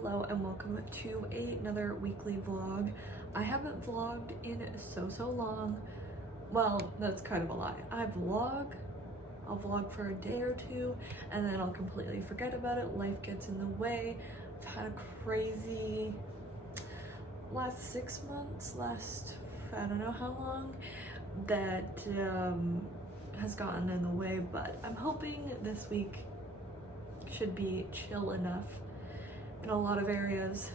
Hello and welcome to another weekly vlog. I haven't vlogged in so long. Well, that's kind of a lie. I'll vlog for a day or two and then I'll completely forget about it. Life gets in the way. I've had a crazy last 6 months, I don't know how long, that has gotten in the way, but I'm hoping this week should be chill enough in a lot of areas,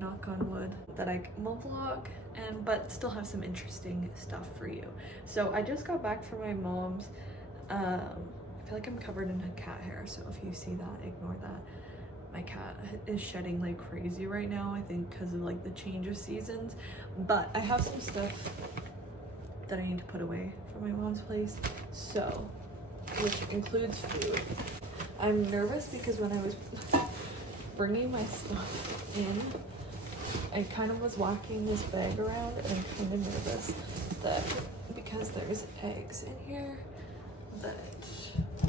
knock on wood, that I will vlog but still have some interesting stuff for you. So I just got back from my mom's. I feel like I'm covered in cat hair, so if you see that, ignore that. My cat is shedding like crazy right now, I think because of like the change of seasons, but I have some stuff that I need to put away from my mom's place, so, which includes food. I'm nervous because when I was bringing my stuff in, I kind of was walking this bag around and I'm kind of nervous that because there's eggs in here that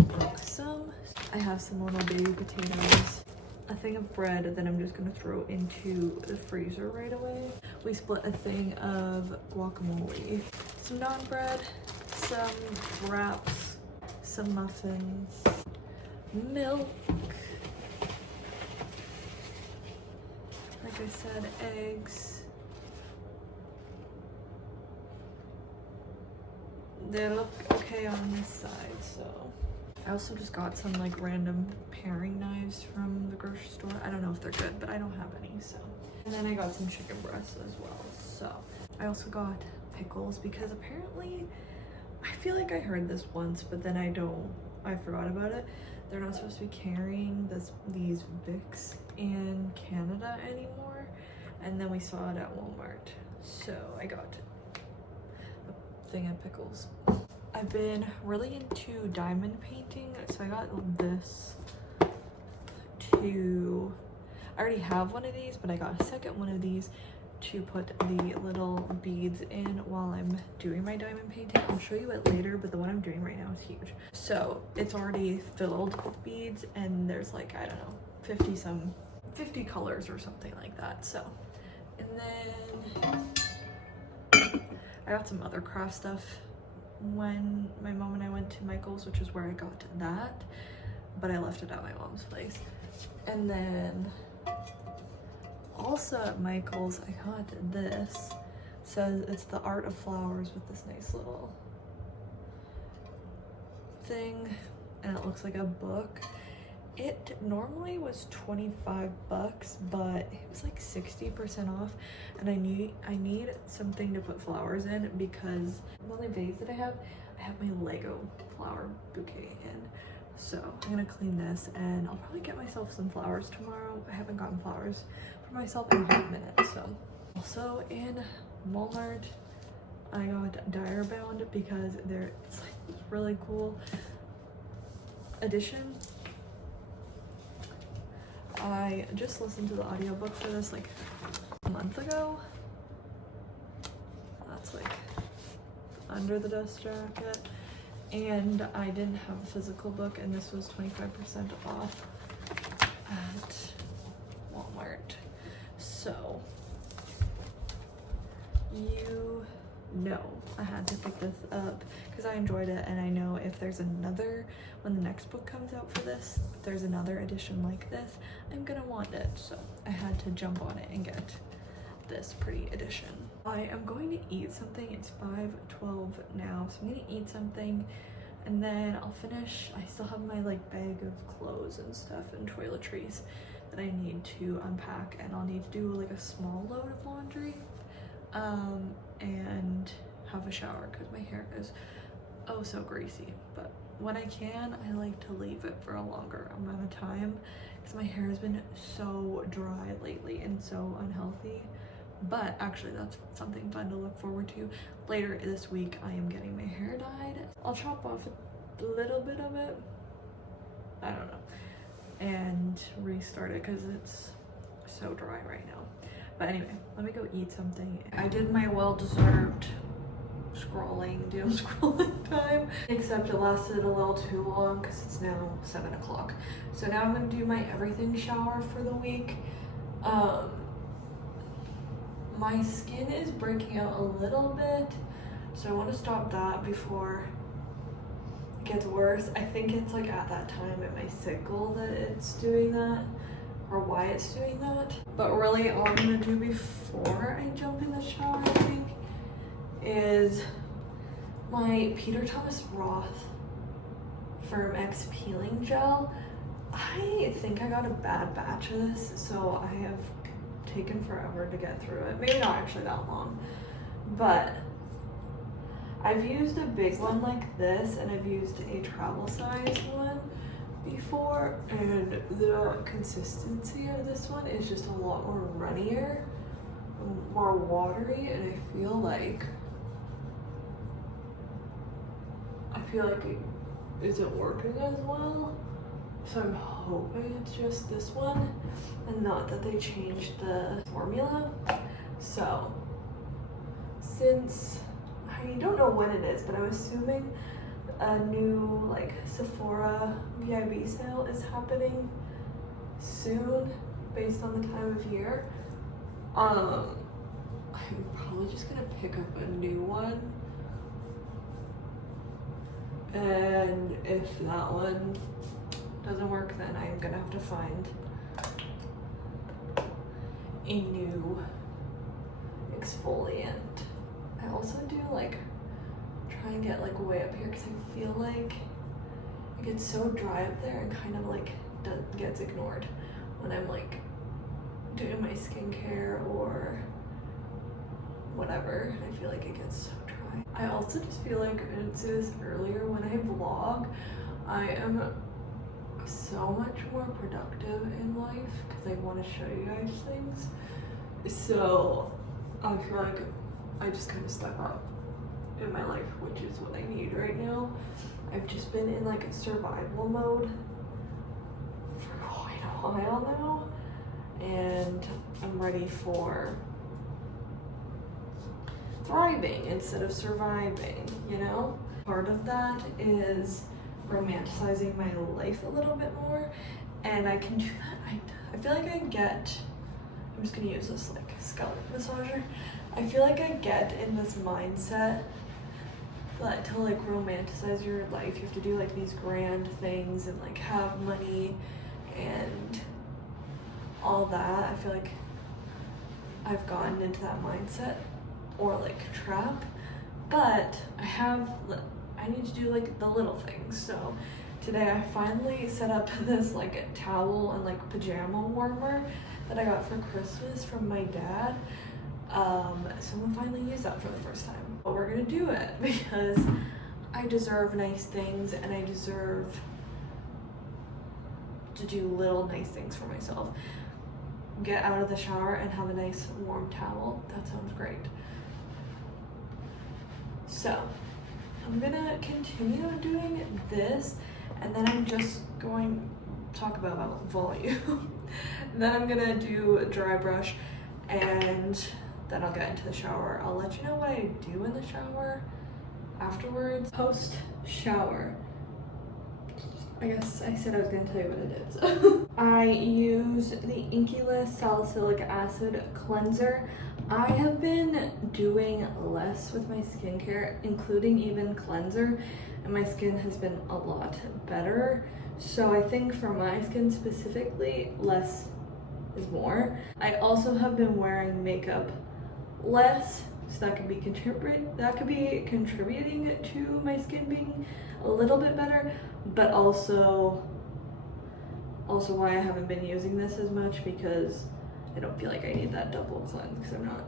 broke some. I have some little baby potatoes, a thing of bread that I'm just gonna throw into the freezer right away. We split a thing of guacamole, some naan bread, some wraps, some muffins, milk, like I said, eggs. They look okay on this side, so. I also just got some like random paring knives from the grocery store. I don't know if they're good, but I don't have any, so. And then I got some chicken breasts as well, so. I also got pickles because apparently, I feel like I heard this once, but then I forgot about it. They're not supposed to be carrying these Vicks in Canada anymore. And then we saw it at Walmart. So I got a thing of pickles. I've been really into diamond painting. So I got this I already have one of these, but I got a second one of these to put the little beads in while I'm doing my diamond painting. I'll show you it later, but the one I'm doing right now is huge. So it's already filled with beads and there's like, I don't know, 50 colors or something like that. So, and then I got some other craft stuff when my mom and I went to Michael's, which is where I got that, but I left it at my mom's place. And then also at Michael's, I got this. Says it's the Art of Flowers with this nice little thing, and it looks like a book. It normally was 25 bucks, but it was like 60% off, and I need something to put flowers in because the only vase that I have my Lego flower bouquet in. So I'm gonna clean this and I'll probably get myself some flowers tomorrow. I haven't gotten flowers for myself in a hot minute. So also in Walmart, I got Diary Bound because it's like this really cool edition. I just listened to the audiobook for this like a month ago. That's like under the dust jacket. And I didn't have a physical book, and this was 25% off at Walmart. So, you know I had to pick this up because I enjoyed it, and I know if there's another, when the next book comes out for this, if there's another edition like this, I'm gonna want it. So I had to jump on it and get this pretty edition. I am going to eat something. It's 5:12 now, so I'm gonna eat something and then I'll finish. I still have my like bag of clothes and stuff and toiletries that I need to unpack, and I'll need to do like a small load of laundry and have a shower because my hair is oh so greasy. But when I can, I like to leave it for a longer amount of time because my hair has been so dry lately and so unhealthy. But actually that's something fun to look forward to. Later this week I am getting my hair dyed. I'll chop off a little bit of it, I don't know, and restart it because it's so dry right now. But anyway, let me go eat something. I did my well-deserved doom scrolling time, except it lasted a little too long because it's now 7 o'clock. So now I'm gonna do my everything shower for the week. My skin is breaking out a little bit, so I want to stop that before it gets worse. I think it's like at that time in my cycle that it's doing that, or why it's doing that. But really all I'm gonna do before I jump in the shower, I think, is my Peter Thomas Roth Firm X Peeling Gel. I think I got a bad batch of this, so I have taken forever to get through it. Maybe not actually that long, but I've used a big one like this, and I've used a travel size one before, and the consistency of this one is just a lot more runnier, more watery, and I feel like it isn't working as well. So I'm hoping it's just this one and not that they changed the formula. So since I don't know when it is, but I'm assuming a new like Sephora VIB sale is happening soon based on the time of year. I'm probably just gonna pick up a new one, and if that one doesn't work, then I'm gonna have to find a new exfoliant. I also do like try and get like way up here because I feel like it gets so dry up there and kind of like gets ignored when I'm like doing my skincare or whatever. I feel like it gets so dry. I also just feel like, and I said this earlier, when I vlog, I am so much more productive in life because I want to show you guys things. So I feel like I just kind of step up in my life, which is what I need right now. I've just been in like a survival mode for quite a while now, and I'm ready for thriving instead of surviving, you know? Part of that is romanticizing my life a little bit more, and I can do that. I feel like I'm just gonna use this like scalp massager. I feel like I get in this mindset that to like romanticize your life, you have to do like these grand things and like have money and all that. I feel like I've gotten into that mindset or like trap, but I need to do like the little things. So today I finally set up this like towel and like pajama warmer that I got for Christmas from my dad. So I'm gonna finally use that for the first time. But we're gonna do it because I deserve nice things, and I deserve to do little nice things for myself. Get out of the shower and have a nice warm towel. That sounds great. So I'm gonna continue doing this, and then I'm just going to talk about volume. Then I'm gonna do a dry brush, and then I'll get into the shower. I'll let you know what I do in the shower afterwards. Post shower, I guess I said I was gonna tell you what I did. So. I use the Inkey-Less Salicylic Acid Cleanser. I have been doing less with my skincare, including even cleanser, and my skin has been a lot better. So I think for my skin specifically, less is more. I also have been wearing makeup less, so that could be contributing to my skin being a little bit better, but also why I haven't been using this as much, because I don't feel like I need that double cleanse because I'm not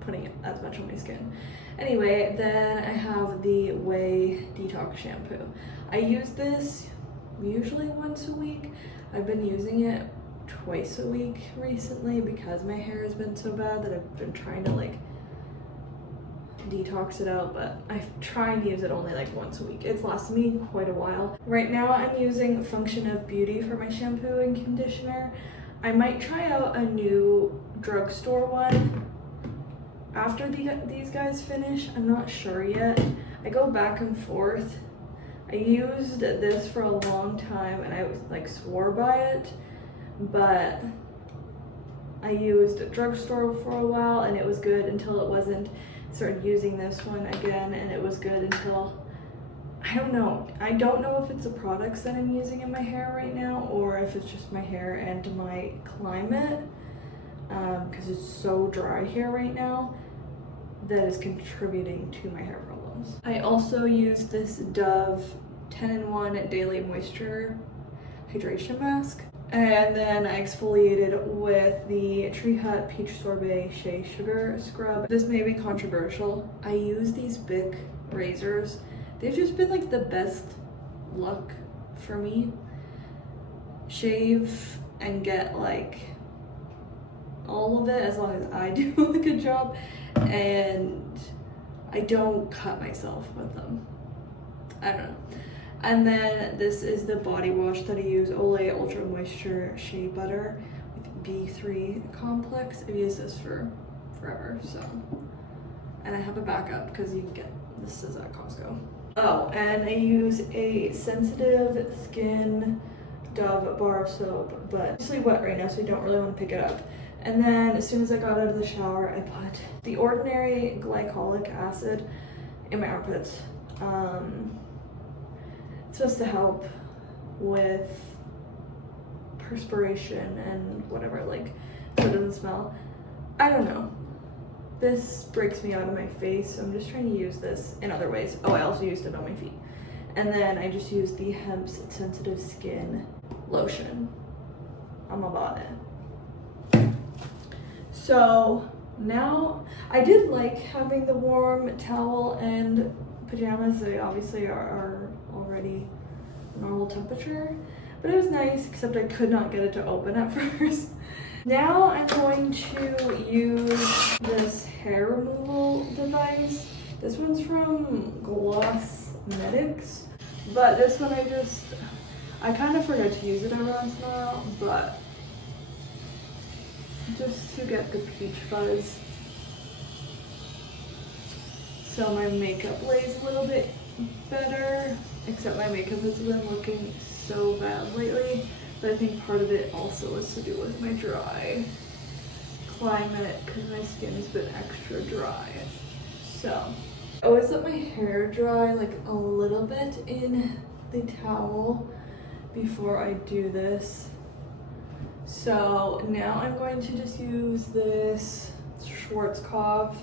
putting as much on my skin. Anyway, then I have the Ouai Detox Shampoo. I use this usually once a week. I've been using it twice a week recently because my hair has been so bad that I've been trying to like detox it out, but I try and use it only like once a week. It's lasted me quite a while. Right now I'm using Function of Beauty for my shampoo and conditioner. I might try out a new drugstore one after these guys finish. I'm not sure yet. I go back and forth. I used this for a long time and I was like swore by it, but I used a drugstore for a while and it was good until it wasn't. Started using this one again and it was good until, I don't know if it's the products that I'm using in my hair right now or if it's just my hair and my climate, because it's so dry here right now that is contributing to my hair problems. I also use this Dove 10-in-1 Daily Moisture Hydration Mask. And then I exfoliated with the Tree Hut Peach Sorbet Shea Sugar Scrub. This may be controversial. I use these Bic razors. They've just been like the best luck for me. Shave and get like all of it as long as I do a good job. And I don't cut myself with them. I don't know. And then this is the body wash that I use, Olay Ultra Moisture Shea Butter with B3 complex. I've used this for forever, so. And I have a backup because you can get, this is at Costco. Oh, and I use a sensitive skin Dove bar soap, but it's really wet right now, so I don't really want to pick it up. And then as soon as I got out of the shower, I put The Ordinary glycolic acid in my armpits. It's supposed to help with perspiration and whatever, like, so it doesn't smell. I don't know. This breaks me out of my face, so I'm just trying to use this in other ways. Oh, I also used it on my feet. And then I just used the Hemp's Sensitive Skin Lotion on my body. So now, I did like having the warm towel and pajamas. They obviously are already normal temperature, but it was nice, except I could not get it to open at first. Now I'm going to use this hair removal device. This one's from Glossmedics, but this one I kind of forget to use it every once in a while, but just to get the peach fuzz so my makeup lays a little bit better, except my makeup has been looking so bad lately. But I think part of it also has to do with my dry climate because my skin has been extra dry. So I always let my hair dry like a little bit in the towel before I do this. So now I'm going to just use this Schwarzkopf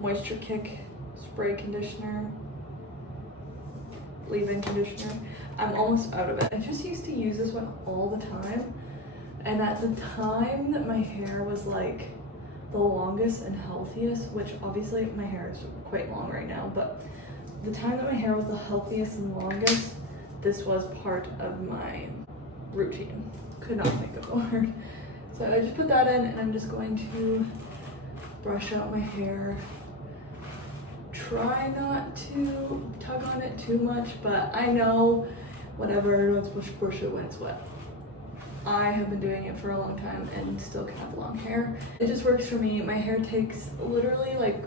Moisture Kick spray conditioner, leave-in conditioner. I'm almost out of it. I just used to use this one all the time, and at the time that my hair was like the longest and healthiest, which obviously my hair is quite long right now, but the time that my hair was the healthiest and longest, this was part of my routine. Could not think of the word. So I just put that in, and I'm just going to brush out my hair. Try not to tug on it too much, but I know whatever, let's push it when it's wet. I have been doing it for a long time and still can have long hair. It just works for me. My hair takes literally like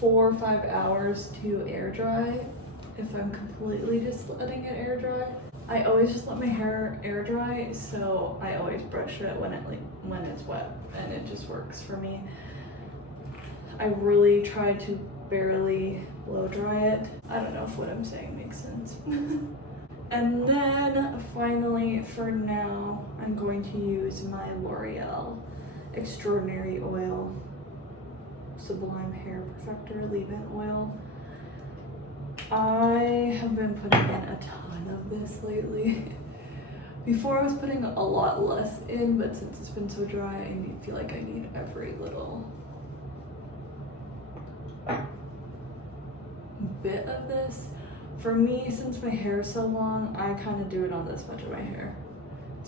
4 or 5 hours to air dry if I'm completely just letting it air dry. I always just let my hair air dry, so I always brush it when it's wet, and it just works for me. I really try to barely blow dry it. I don't know if what I'm saying makes sense. And then finally, for now, I'm going to use my L'Oreal Extraordinary Oil Sublime Hair Perfector leave-in oil. I have been putting in a ton of this lately. Before I was putting a lot less in, but since it's been so dry, I feel like I need every little bit of this. For me, since my hair is so long, I kind of do it on this much of my hair,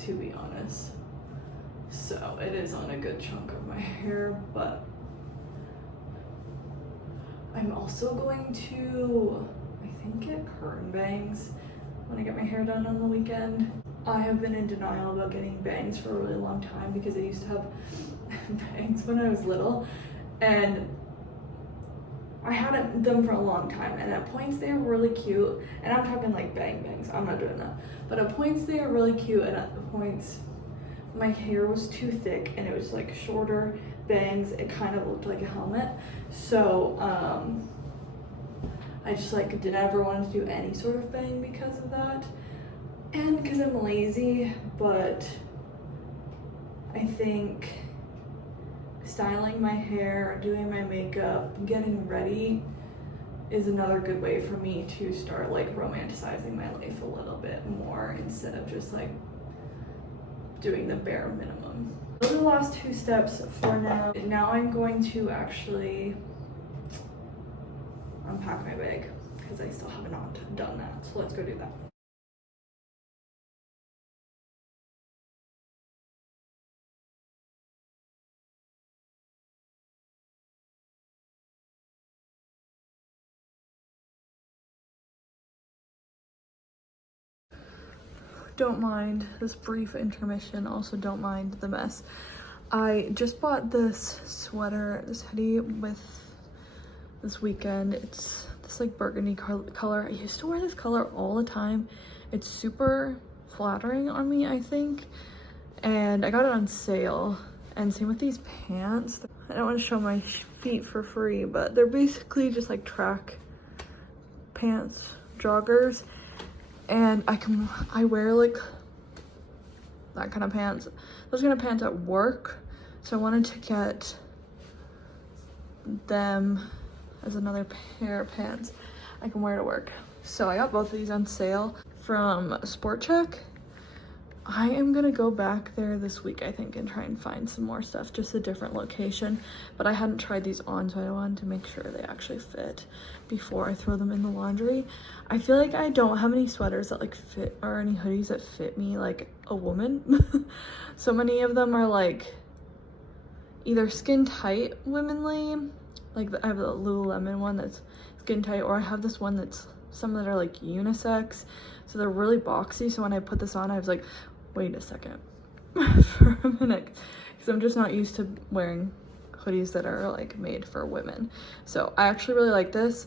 to be honest. So it is on a good chunk of my hair, but I'm also going to, I think, get curtain bangs when I get my hair done on the weekend. I have been in denial about getting bangs for a really long time because I used to have bangs when I was little, and I had them for a long time, and at points they were really cute, and I'm talking like bang bangs, I'm not doing that, but at points they were really cute, and at the points my hair was too thick and it was like shorter bangs. It kind of looked like a helmet. So I just like didn't ever want to do any sort of bang because of that. And because I'm lazy, but I think styling my hair, doing my makeup, getting ready is another good way for me to start like romanticizing my life a little bit more instead of just like doing the bare minimum. Those are the last two steps for now. Now I'm going to actually unpack my bag because I still haven't done that. So let's go do that. Don't mind this brief intermission. Also don't mind the mess. I just bought this sweater, this hoodie with this weekend. It's this like burgundy color. I used to wear this color all the time. It's super flattering on me, I think. And I got it on sale. And same with these pants. I don't want to show my feet for free, but they're basically just like track pants, joggers. And I wear like that kind of pants, those kind of pants at work. So I wanted to get them as another pair of pants I can wear to work. So I got both of these on sale from Sport Chek. I am gonna go back there this week, I think, and try and find some more stuff, just a different location. But I hadn't tried these on, so I wanted to make sure they actually fit before I throw them in the laundry. I feel like I don't have any sweaters that like fit, or any hoodies that fit me like a woman. So many of them are like either skin tight womanly, like I have the Lululemon one that's skin tight, or I have this one that's, some that are like unisex. So they're really boxy. So when I put this on, I was like, wait a second for a minute, because I'm just not used to wearing hoodies that are like made for women. So I actually really like this.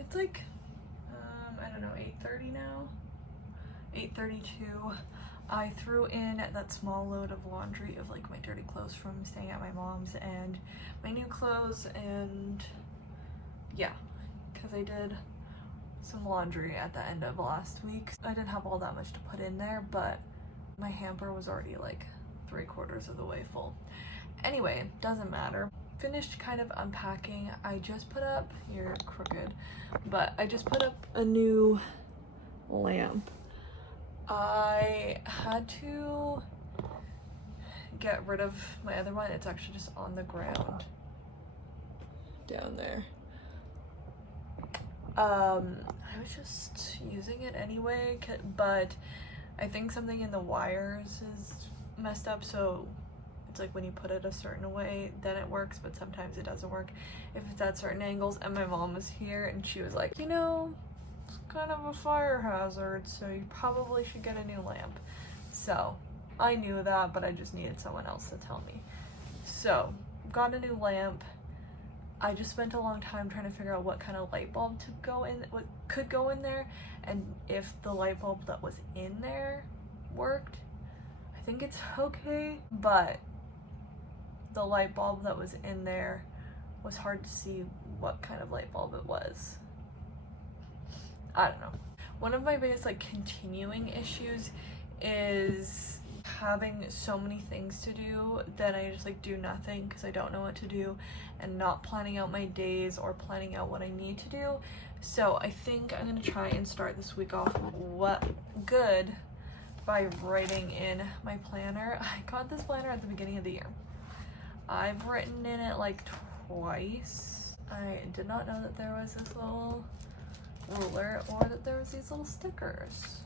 It's like, I don't know, 8:30 now? 8:32. I threw in that small load of laundry of like my dirty clothes from staying at my mom's and my new clothes, and yeah, because I did some laundry at the end of last week. I didn't have all that much to put in there, but my hamper was already like 3/4 of the way full. Anyway, doesn't matter. Finished kind of unpacking. I just put up, you're crooked, but I just put up a new lamp. I had to get rid of my other one. It's actually just on the ground down there. I was just using it anyway, but I think something in the wires is messed up, so it's like when you put it a certain way, then it works, but sometimes it doesn't work if it's at certain angles. And my mom was here and she was like, you know, it's kind of a fire hazard, so you probably should get a new lamp. So I knew that, but I just needed someone else to tell me. So got a new lamp. I just spent a long time trying to figure out what kind of light bulb to go in, what could go in there, and if the light bulb that was in there worked. I think it's okay, but the light bulb that was in there was hard to see what kind of light bulb it was. I don't know. One of my biggest like continuing issues is having so many things to do that I just like do nothing because I don't know what to do, and not planning out my days or planning out what I need to do. So I think I'm gonna try and start this week off good by writing in my planner. I got this planner at the beginning of the year. I've written in it like twice. I did not know that there was this little ruler or that there was these little stickers.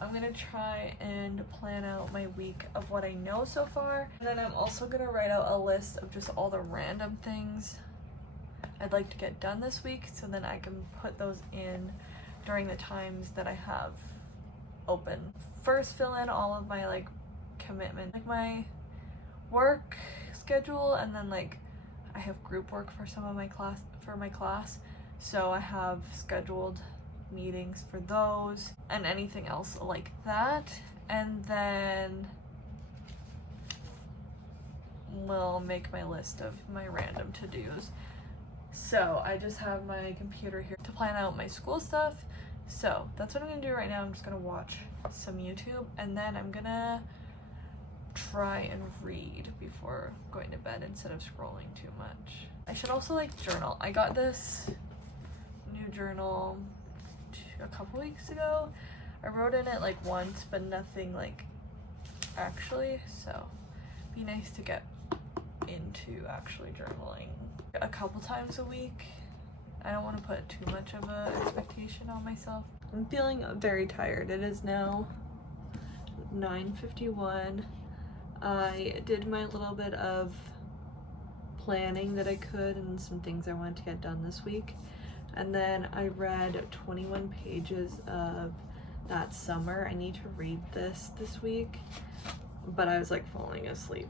I'm gonna try and plan out my week of what I know so far. And then I'm also gonna write out a list of just all the random things I'd like to get done this week, so then I can put those in during the times that I have open. First, fill in all of my like commitment, like my work schedule, and then like I have group work for some of my class, so I have scheduled meetings for those and anything else like that. And then we'll make my list of my random to-dos. So I just have my computer here to plan out my school stuff. So that's what I'm gonna do right now. I'm just gonna watch some YouTube, and then I'm gonna try and read before going to bed instead of scrolling too much. I should also like journal. I got this new journal a couple weeks ago. I wrote in it like once, but nothing like actually, so it'd be nice to get into actually journaling a couple times a week. I don't want to put too much of an expectation on myself. I'm feeling very tired. It is now 9:51. I did my little bit of planning that I could and some things I wanted to get done this week. And then I read 21 pages of That Summer. I need to read this week, but I was like falling asleep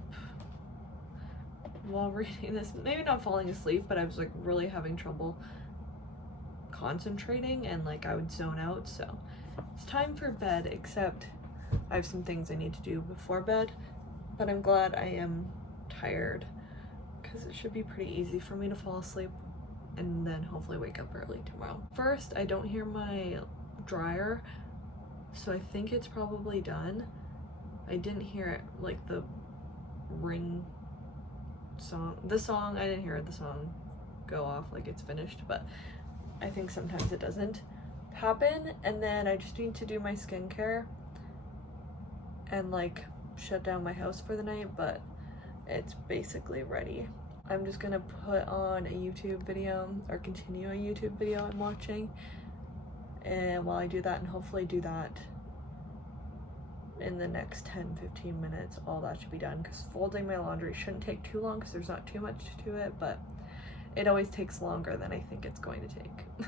while reading this. Maybe not falling asleep, but I was like really having trouble concentrating and like I would zone out. So it's time for bed, except I have some things I need to do before bed, but I'm glad I am tired because it should be pretty easy for me to fall asleep and then hopefully wake up early tomorrow. First, I don't hear my dryer, so I think it's probably done. I didn't hear it, like the ring song, I didn't hear the song go off like it's finished, but I think sometimes it doesn't happen. And then I just need to do my skincare and like shut down my house for the night, but it's basically ready. I'm just gonna put on a YouTube video or continue a YouTube video I'm watching, and while I do that, and hopefully do that in the next 10-15 minutes, all that should be done, because folding my laundry shouldn't take too long because there's not too much to it, but it always takes longer than I think it's going to take.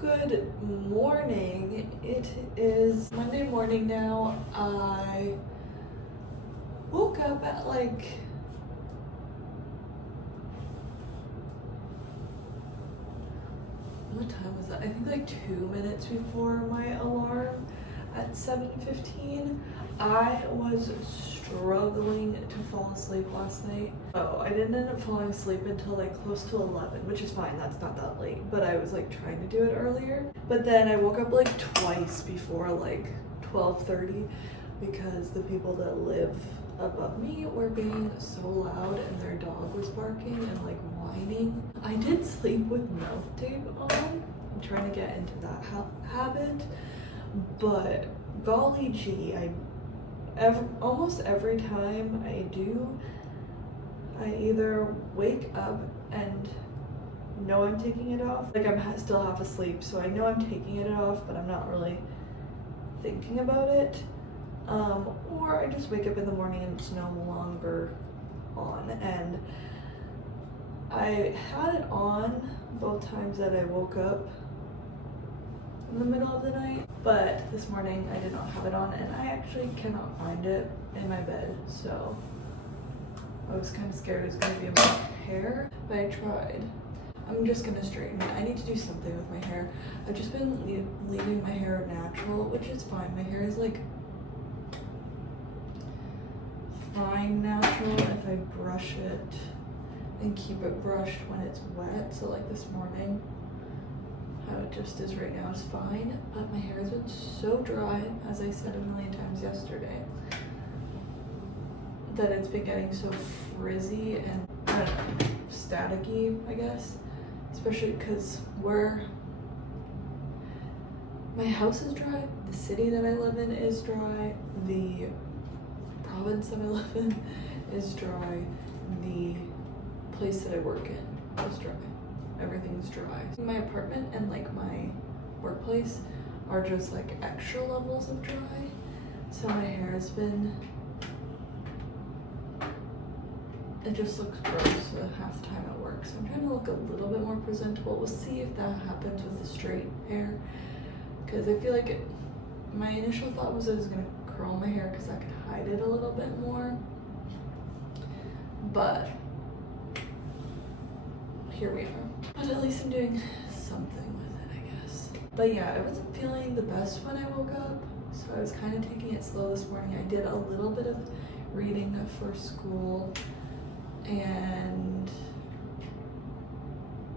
Good morning. It is Monday morning now. I woke up at like what time was that? I think like 2 minutes before my alarm at 7:15. I was struggling to fall asleep last night. Oh, I didn't end up falling asleep until like close to 11, which is fine, that's not that late, but I was like trying to do it earlier. But then I woke up like twice before like 12:30 because the people that live above me were being so loud and their dog was barking and like whining. I did sleep with mouth tape on. I'm trying to get into that habit, but golly gee, almost every time I do, I either wake up and know I'm taking it off, like I'm still half asleep, so I know I'm taking it off, but I'm not really thinking about it, or I just wake up in the morning and it's no longer on. And I had it on both times that I woke up in the middle of the night, but this morning I did not have it on, and I actually cannot find it in my bed, so I was kind of scared it was going to be in my hair, but I tried. I'm just going to straighten it. I need to do something with my hair. I've just been leaving my hair natural, which is fine. My hair is like fine natural if I brush it and keep it brushed when it's wet. So like this morning how it just is right now is fine, but my hair has been so dry, as I said a million times yesterday, that it's been getting so frizzy and I don't know, staticky, I guess. Especially because where my house is dry, the city that I live in is dry, the province that I live in is dry, the place that I work in is dry. Everything's dry. My apartment and like my workplace are just like extra levels of dry. So my hair has been, it just looks gross half the time at work. So I'm trying to look a little bit more presentable. We'll see if that happens with the straight hair. Because I feel like my initial thought was I was gonna curl my hair because I could hide it a little bit more. But here we are. But at least I'm doing something with it, I guess. But yeah, I wasn't feeling the best when I woke up, so I was kind of taking it slow this morning. I did a little bit of reading for school, and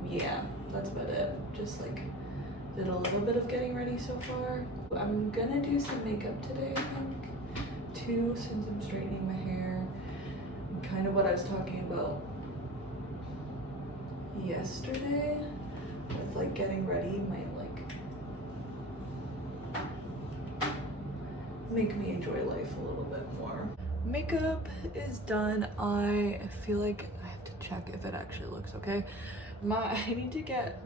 yeah, that's about it. Just like did a little bit of getting ready so far. I'm gonna do some makeup today, I think, too, since I'm straightening my hair. And kind of what I was talking about yesterday with like getting ready might like make me enjoy life a little bit more. Makeup is done. I feel like I have to check if it actually looks okay. I need to get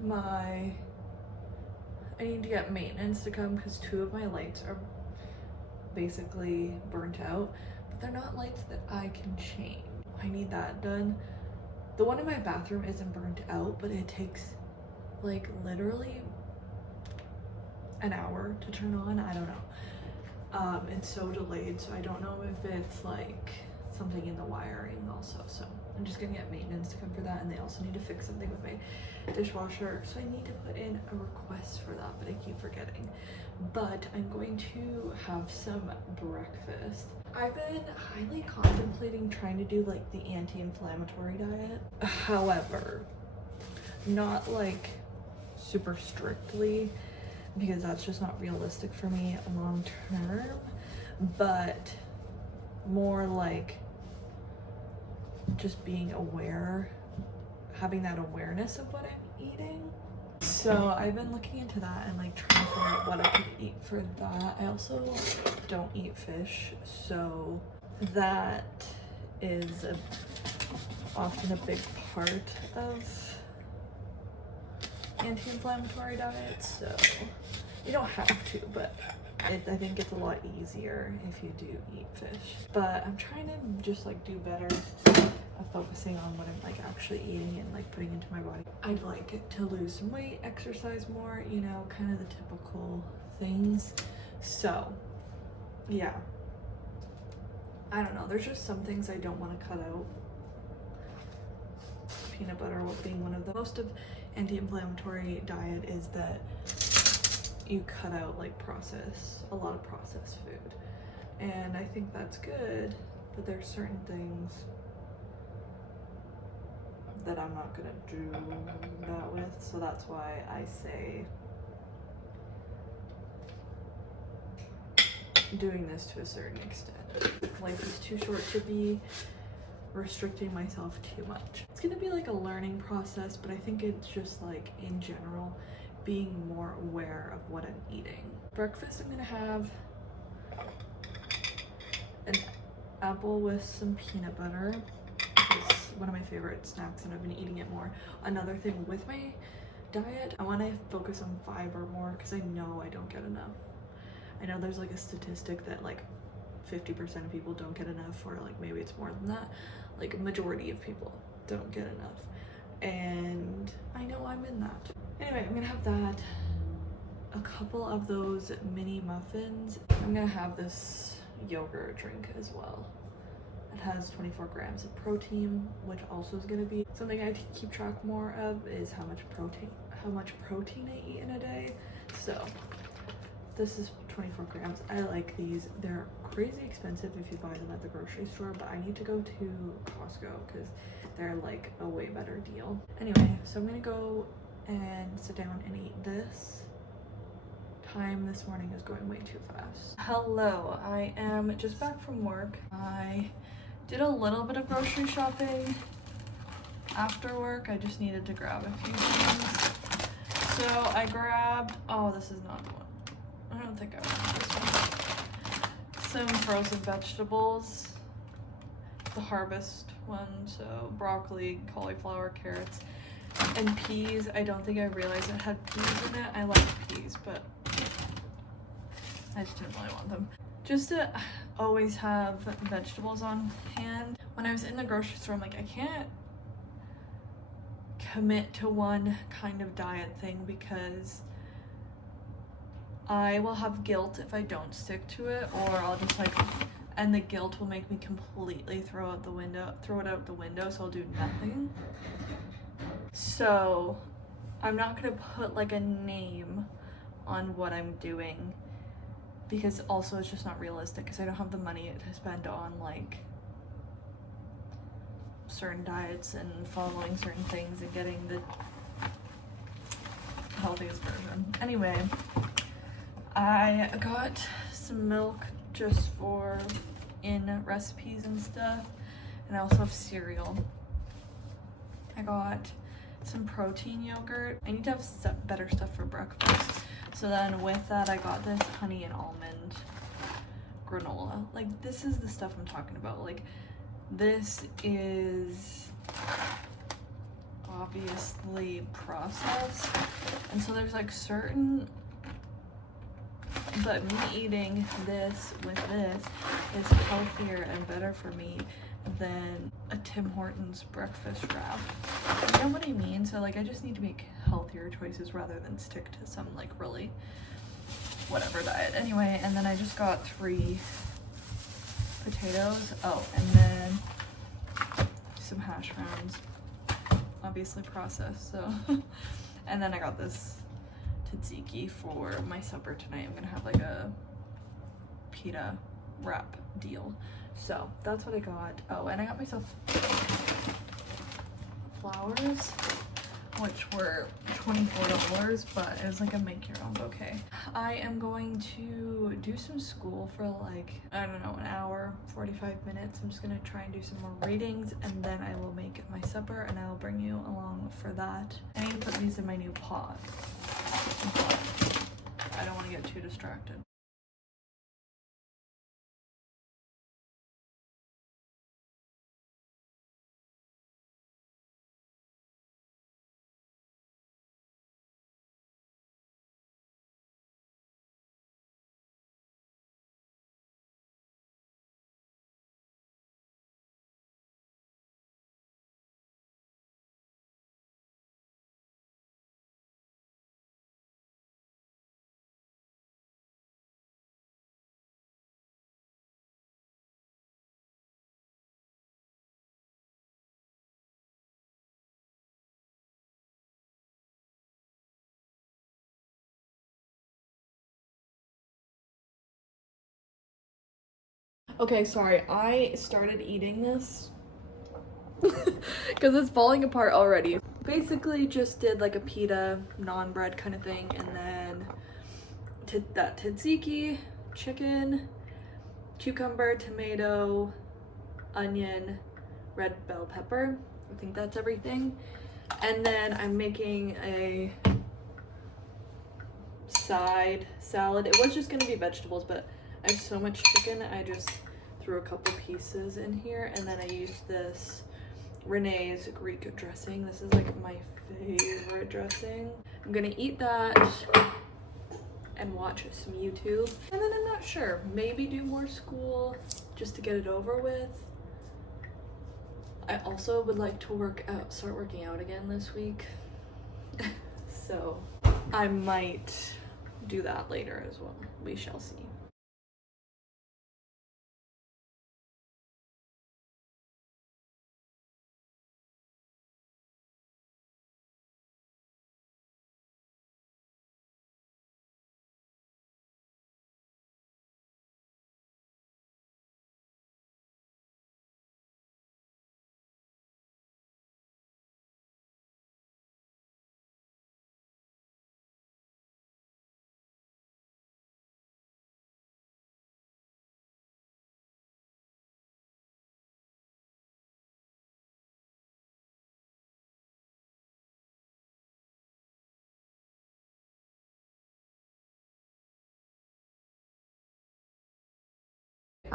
maintenance to come because 2 of my lights are basically burnt out, but they're not lights that I can change. I need that done. The one in my bathroom isn't burnt out, but it takes like literally an hour to turn on. I don't know. It's so delayed, so I don't know if it's like something in the wiring also. So I'm just gonna get maintenance to come for that, and they also need to fix something with my dishwasher. So I need to put in a request for that, but I keep forgetting. But I'm going to have some breakfast. I've been highly contemplating trying to do like the anti-inflammatory diet. However, not like super strictly, because that's just not realistic for me long term, but more like just being aware, having that awareness of what I'm eating. So I've been looking into that and like trying to figure out what I could eat for that. I also don't eat fish, so that is often a big part of anti-inflammatory diets. So you don't have to, but I think it's a lot easier if you do eat fish. But I'm trying to just like do better of focusing on what I'm like actually eating and like putting into my body. I'd like to lose some weight, exercise more, you know, kind of the typical things. So yeah, I don't know, there's just some things I don't want to cut out. Peanut butter being one of them. Most of anti-inflammatory diet is that you cut out like a lot of processed food, and I think that's good, but there's certain things that I'm not gonna do that with. So that's why I say doing this to a certain extent. Life is too short to be restricting myself too much. It's gonna be like a learning process, but I think it's just like in general being more aware of what I'm eating. Breakfast, I'm gonna have an apple with some peanut butter. It's one of my favorite snacks and I've been eating it more. Another thing with my diet, I want to focus on fiber more because I know I don't get enough. I know there's like a statistic that like 50% of people don't get enough, or like maybe it's more than that. Like a majority of people don't get enough, and I know I'm in that. Anyway, I'm gonna have that, a couple of those mini muffins. I'm gonna have this yogurt drink as well. It has 24 grams of protein, which also is gonna be something I keep track more of, is how much protein I eat in a day. So this is 24 grams. I like these. They're crazy expensive if you buy them at the grocery store, but I need to go to Costco because they're like a way better deal. Anyway, so I'm gonna go and sit down and eat this. Time this morning is going way too fast. Hello, I am just back from work. I did a little bit of grocery shopping after work. I just needed to grab a few things. So I grabbed, oh, this is not the one. I don't think I want this one. Some frozen vegetables. The Harvest one, so broccoli, cauliflower, carrots, and peas. I don't think I realized it had peas in it. I like peas, but I just didn't really want them. Just to always have vegetables on hand. When I was in the grocery store, I'm like, I can't commit to one kind of diet thing because I will have guilt if I don't stick to it, or I'll just like, and the guilt will make me completely throw it out the window, so I'll do nothing. So I'm not gonna put like a name on what I'm doing because also it's just not realistic because I don't have the money to spend on like certain diets and following certain things and getting the healthiest version. Anyway, I got some milk just for in recipes and stuff, and I also have cereal. I got some protein yogurt. I need to have better stuff for breakfast. So then with that, I got this honey and almond granola. Like, this is the stuff I'm talking about. Like, this is obviously processed, and so there's like certain, but me eating this with this is healthier and better for me than a Tim Hortons breakfast wrap. You know what I mean? So like I just need to make healthier choices rather than stick to some like really whatever diet. Anyway, and then I just got 3 potatoes. Oh, and then some hash browns, obviously processed, so. And then I got this tzatziki for my supper tonight. I'm gonna have like a pita wrap deal. So that's what I got. Oh, and I got myself flowers, which were $24, but it was like a make your own bouquet. I am going to do some school for like, I don't know, an hour, 45 minutes. I'm just gonna try and do some more readings, and then I will make my supper and I will bring you along for that. I need to put these in my new pot, but I don't want to get too distracted. Okay, sorry, I started eating this because it's falling apart already. Basically just did like a pita, non-bread kind of thing, and then that tzatziki, chicken, cucumber, tomato, onion, red bell pepper. I think that's everything. And then I'm making a side salad. It was just gonna be vegetables, but I have so much chicken, I just threw a couple pieces in here, and then I used this Renee's Greek dressing. This is like my favorite dressing. I'm gonna eat that and watch some YouTube, and then I'm not sure, maybe do more school just to get it over with. I also would like to start working out again this week. So I might do that later as well. We shall see.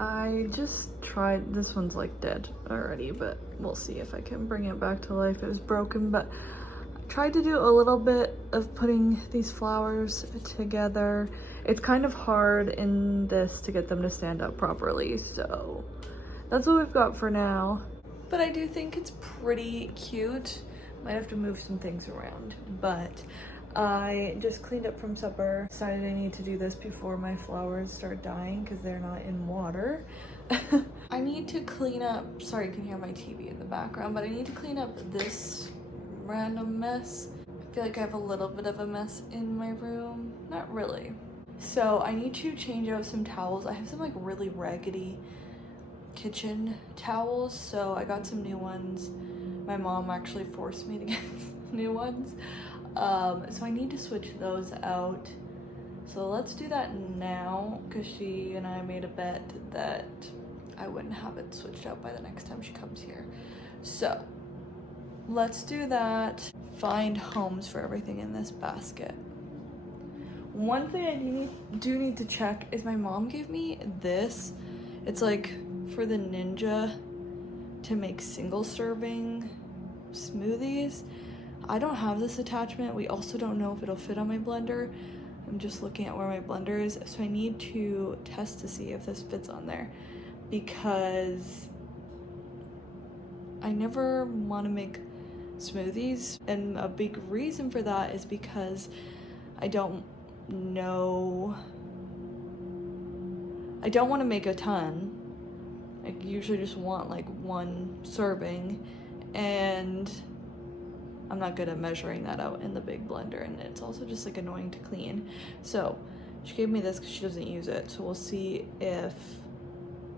I just tried, this one's like dead already, but we'll see if I can bring it back to life. It was broken, but I tried to do a little bit of putting these flowers together. It's kind of hard in this to get them to stand up properly, so that's what we've got for now. But I do think it's pretty cute. Might have to move some things around, but I just cleaned up from supper. Decided I need to do this before my flowers start dying because they're not in water. I need to clean up, sorry you can hear my TV in the background, but I need to clean up this random mess. I feel like I have a little bit of a mess in my room. Not really. So I need to change out some towels. I have some like really raggedy kitchen towels, so I got some new ones. My mom actually forced me to get new ones. So I need to switch those out. So let's do that now, because she and I made a bet that I wouldn't have it switched out by the next time she comes here. So let's do that. Find homes for everything in this basket. One thing I do need to check is my mom gave me this. It's like for the Ninja to make single serving smoothies. I don't have this attachment. We also don't know if it'll fit on my blender. I'm just looking at where my blender is, so I need to test to see if this fits on there, because I never want to make smoothies, and a big reason for that is because I don't want to make a ton. I usually just want like one serving, and I'm not good at measuring that out in the big blender, and it's also just like annoying to clean. So she gave me this because she doesn't use it, so we'll see if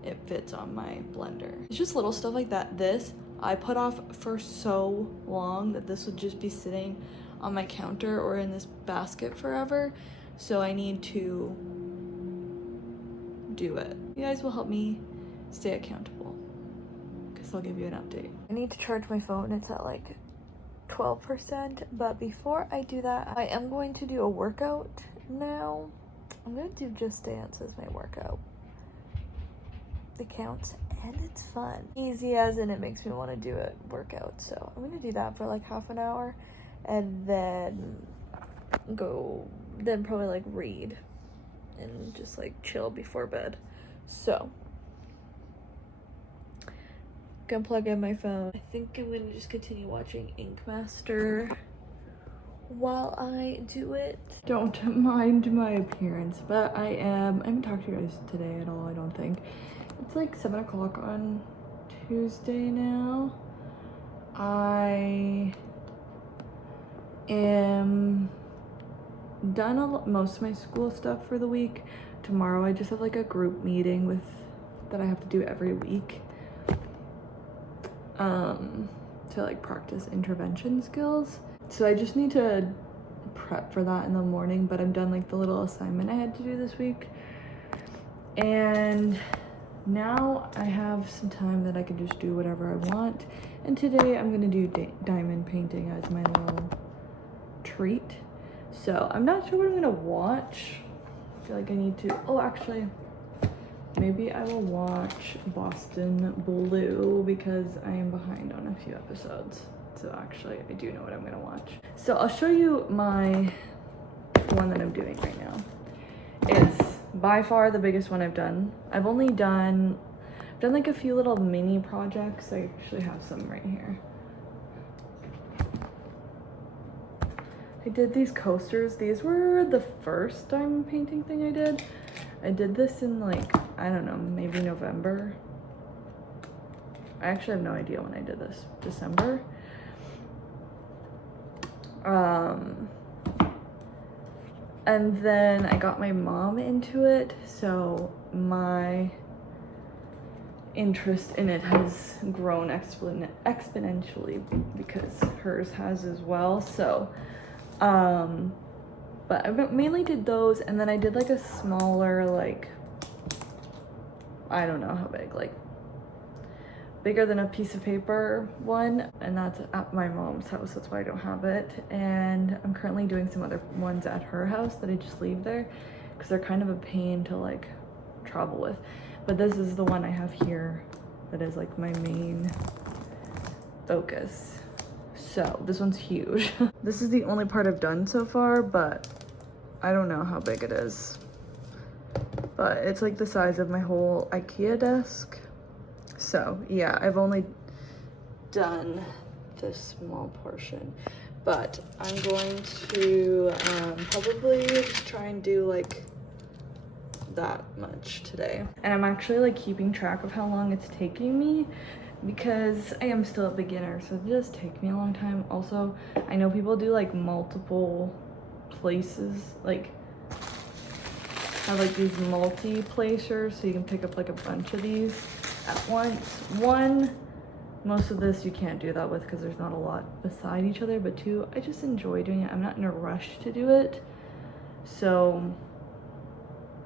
it fits on my blender. It's just little stuff like that. This I put off for so long that this would just be sitting on my counter or in this basket forever, so I need to do it. You guys will help me stay accountable, because I'll give you an update. I need to charge my phone. It's at like 12%, but before I do that, I am going to do a workout now. I'm gonna do Just Dance as my workout. It counts and it's fun. Easy as in it makes me want to do a workout. So I'm gonna do that for like half an hour, and then probably like read and just like chill before bed. So gonna plug in my phone. I think I'm gonna just continue watching Ink Master while I do it. Don't mind my appearance, but I haven't talked to you guys today at all, I don't think. It's like 7 o'clock on Tuesday now. I am done most of my school stuff for the week. Tomorrow I just have like a group meeting that I have to do every week to like practice intervention skills. So I just need to prep for that in the morning, but I've done like the little assignment I had to do this week. And now I have some time that I can just do whatever I want. And today I'm gonna do diamond painting as my little treat. So I'm not sure what I'm gonna watch. I feel like I need to, oh actually, maybe I will watch Boston Blue because I am behind on a few episodes. So actually I do know what I'm gonna watch. So I'll show you the one that I'm doing right now. It's by far the biggest one I've done. I've done like a few little mini projects. I actually have some right here. I did these coasters. These were the first diamond painting thing I did. I did this in like, I don't know, maybe November. I actually have no idea when I did this. December. And then I got my mom into it, so my interest in it has grown exponentially because hers has as well. So but I mainly did those, and then I did like a smaller, like, I don't know how big, like bigger than a piece of paper one, and that's at my mom's house. That's why I don't have it. And I'm currently doing some other ones at her house that I just leave there because they're kind of a pain to like travel with. But this is the one I have here that is like my main focus. So this one's huge. This is the only part I've done so far, but I don't know how big it is. But it's like the size of my whole IKEA desk. So yeah, I've only done this small portion, but I'm going to probably just try and do like that much today. And I'm actually like keeping track of how long it's taking me because I am still a beginner, so it does take me a long time. Also, I know people do like multiple places, like have like these multi-placers, so you can pick up like a bunch of these at once. Most of this you can't do that with because there's not a lot beside each other, but 2, I just enjoy doing it. I'm not in a rush to do it, so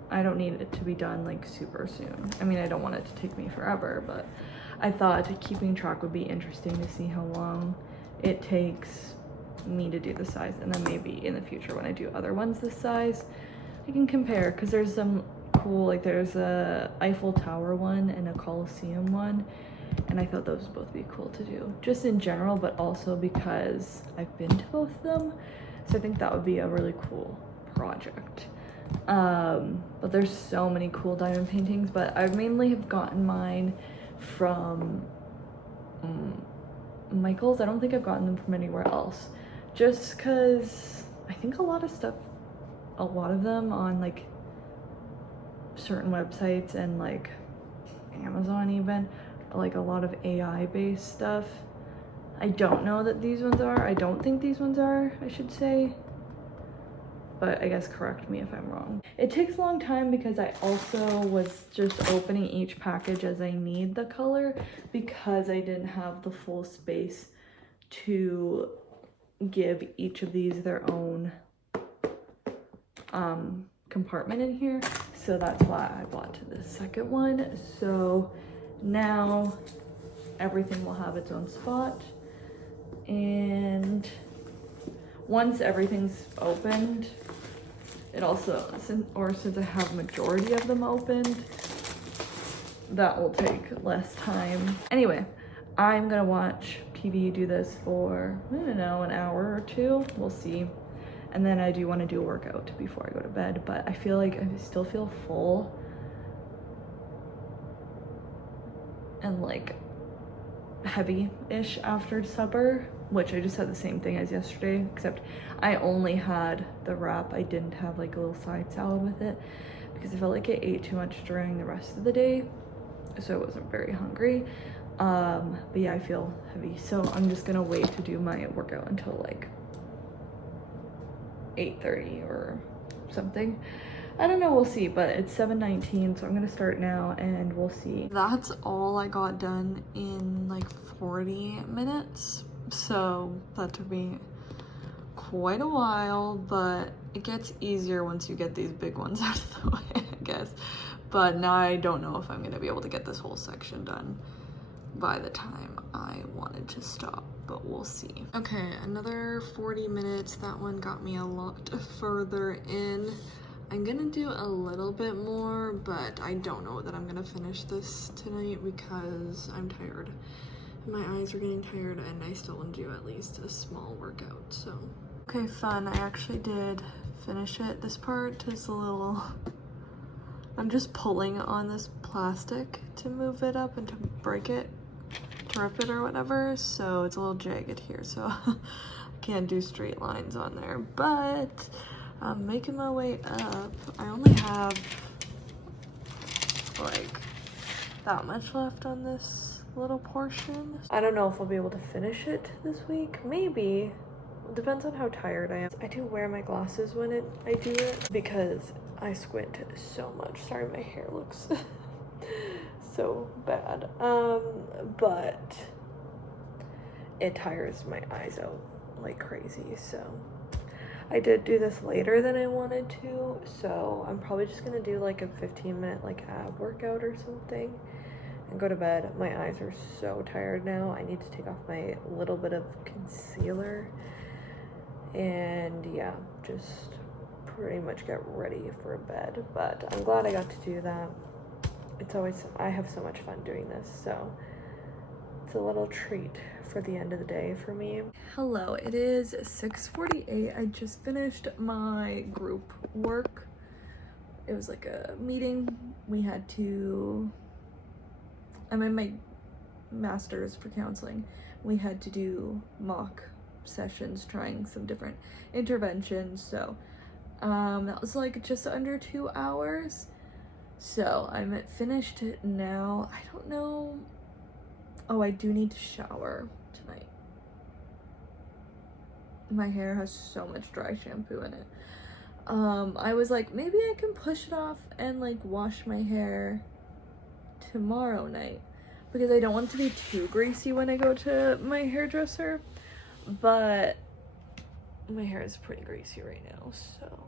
I don't need it to be done like super soon. I mean, I don't want it to take me forever, but I thought keeping track would be interesting to see how long it takes me to do the size, and then maybe in the future when I do other ones this size, I can compare, because there's some cool, like there's a Eiffel Tower one and a Colosseum one, and I thought those would both be cool to do, just in general, but also because I've been to both of them, so I think that would be a really cool project. But there's so many cool diamond paintings, but I mainly have gotten mine from Michael's. I don't think I've gotten them from anywhere else, just because I think a lot of them on like certain websites and like Amazon even, like a lot of AI based stuff. I don't know that these ones are. I don't think these ones are, I should say. But I guess correct me if I'm wrong. It takes a long time because I also was just opening each package as I need the color, because I didn't have the full space to give each of these their own compartment in here. So that's why I bought the second one. So now everything will have its own spot, and once everything's opened, it also, since I have majority of them opened, that will take less time. Anyway, I'm gonna watch PV do this for, I don't know, an hour or 2, we'll see. And then I do want to do a workout before I go to bed, but I feel like I still feel full and like heavy-ish after supper, which I just had the same thing as yesterday, except I only had the wrap. I didn't have like a little side salad with it because I felt like I ate too much during the rest of the day, so I wasn't very hungry. But yeah, I feel heavy, so I'm just gonna wait to do my workout until like 8:30 or something. I don't know, we'll see, but it's 7:19, so I'm gonna start now and we'll see. That's all I got done in like 40 minutes. So that took me quite a while, but it gets easier once you get these big ones out of the way, I guess. But now I don't know if I'm gonna be able to get this whole section done by the time I wanted to stop, but we'll see. Okay, another 40 minutes. That one got me a lot further in. I'm gonna do a little bit more, but I don't know that I'm gonna finish this tonight because I'm tired. My eyes are getting tired and I still want to do at least a small workout, so. Okay, fun, I actually did finish it. This part is a little, I'm just pulling on this plastic to move it up and to break it, to rip it or whatever, so it's a little jagged here, so I can't do straight lines on there, but I'm making my way up. I only have like that much left on this little portion. I don't know if I'll be able to finish it this week. Maybe. It depends on how tired I am. I do wear my glasses when I do it because I squint so much. Sorry, my hair looks so bad. But it tires my eyes out like crazy, so I did do this later than I wanted to, so I'm probably just gonna do like a 15-minute like ab workout or something and go to bed. My eyes are so tired now. I need to take off my little bit of concealer and yeah, just pretty much get ready for bed, but I'm glad I got to do that. It's always, I have so much fun doing this, so it's a little treat for the end of the day for me. Hello, it is 6:48. I just finished my group work. It was like a meeting. We had to, I'm in my master's for counseling. We had to do mock sessions trying some different interventions, so that was like just under 2 hours. So I'm finished now. I don't know. Oh, I do need to shower tonight. My hair has so much dry shampoo in it. I was like, maybe I can push it off and like wash my hair tomorrow night because I don't want it to be too greasy when I go to my hairdresser, but my hair is pretty greasy right now, so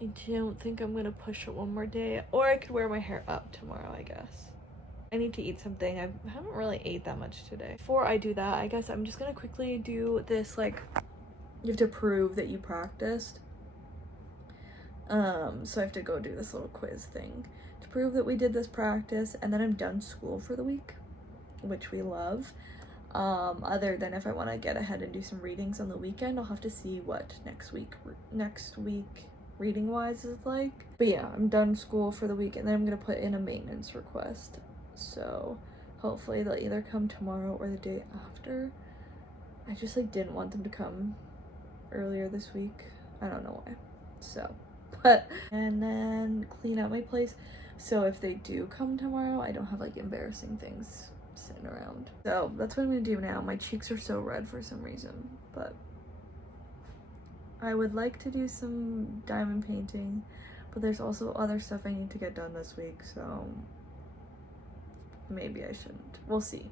I don't think I'm gonna push it one more day, or I could wear my hair up tomorrow, I guess. I need to eat something. I haven't really ate that much today. Before I do that, I guess I'm just gonna quickly do this, like, you have to prove that you practiced. So I have to go do this little quiz thing to prove that we did this practice, and then I'm done school for the week, which we love. Other than if I want to get ahead and do some readings on the weekend, I'll have to see what next week reading wise is like. But yeah, I'm done school for the week, and then I'm gonna put in a maintenance request. So hopefully they'll either come tomorrow or the day after. I just like didn't want them to come earlier this week. I don't know why. So, but, and then clean out my place. So if they do come tomorrow, I don't have like embarrassing things sitting around. So that's what I'm gonna do now. My cheeks are so red for some reason, but I would like to do some diamond painting, but there's also other stuff I need to get done this week, so maybe I shouldn't. We'll see.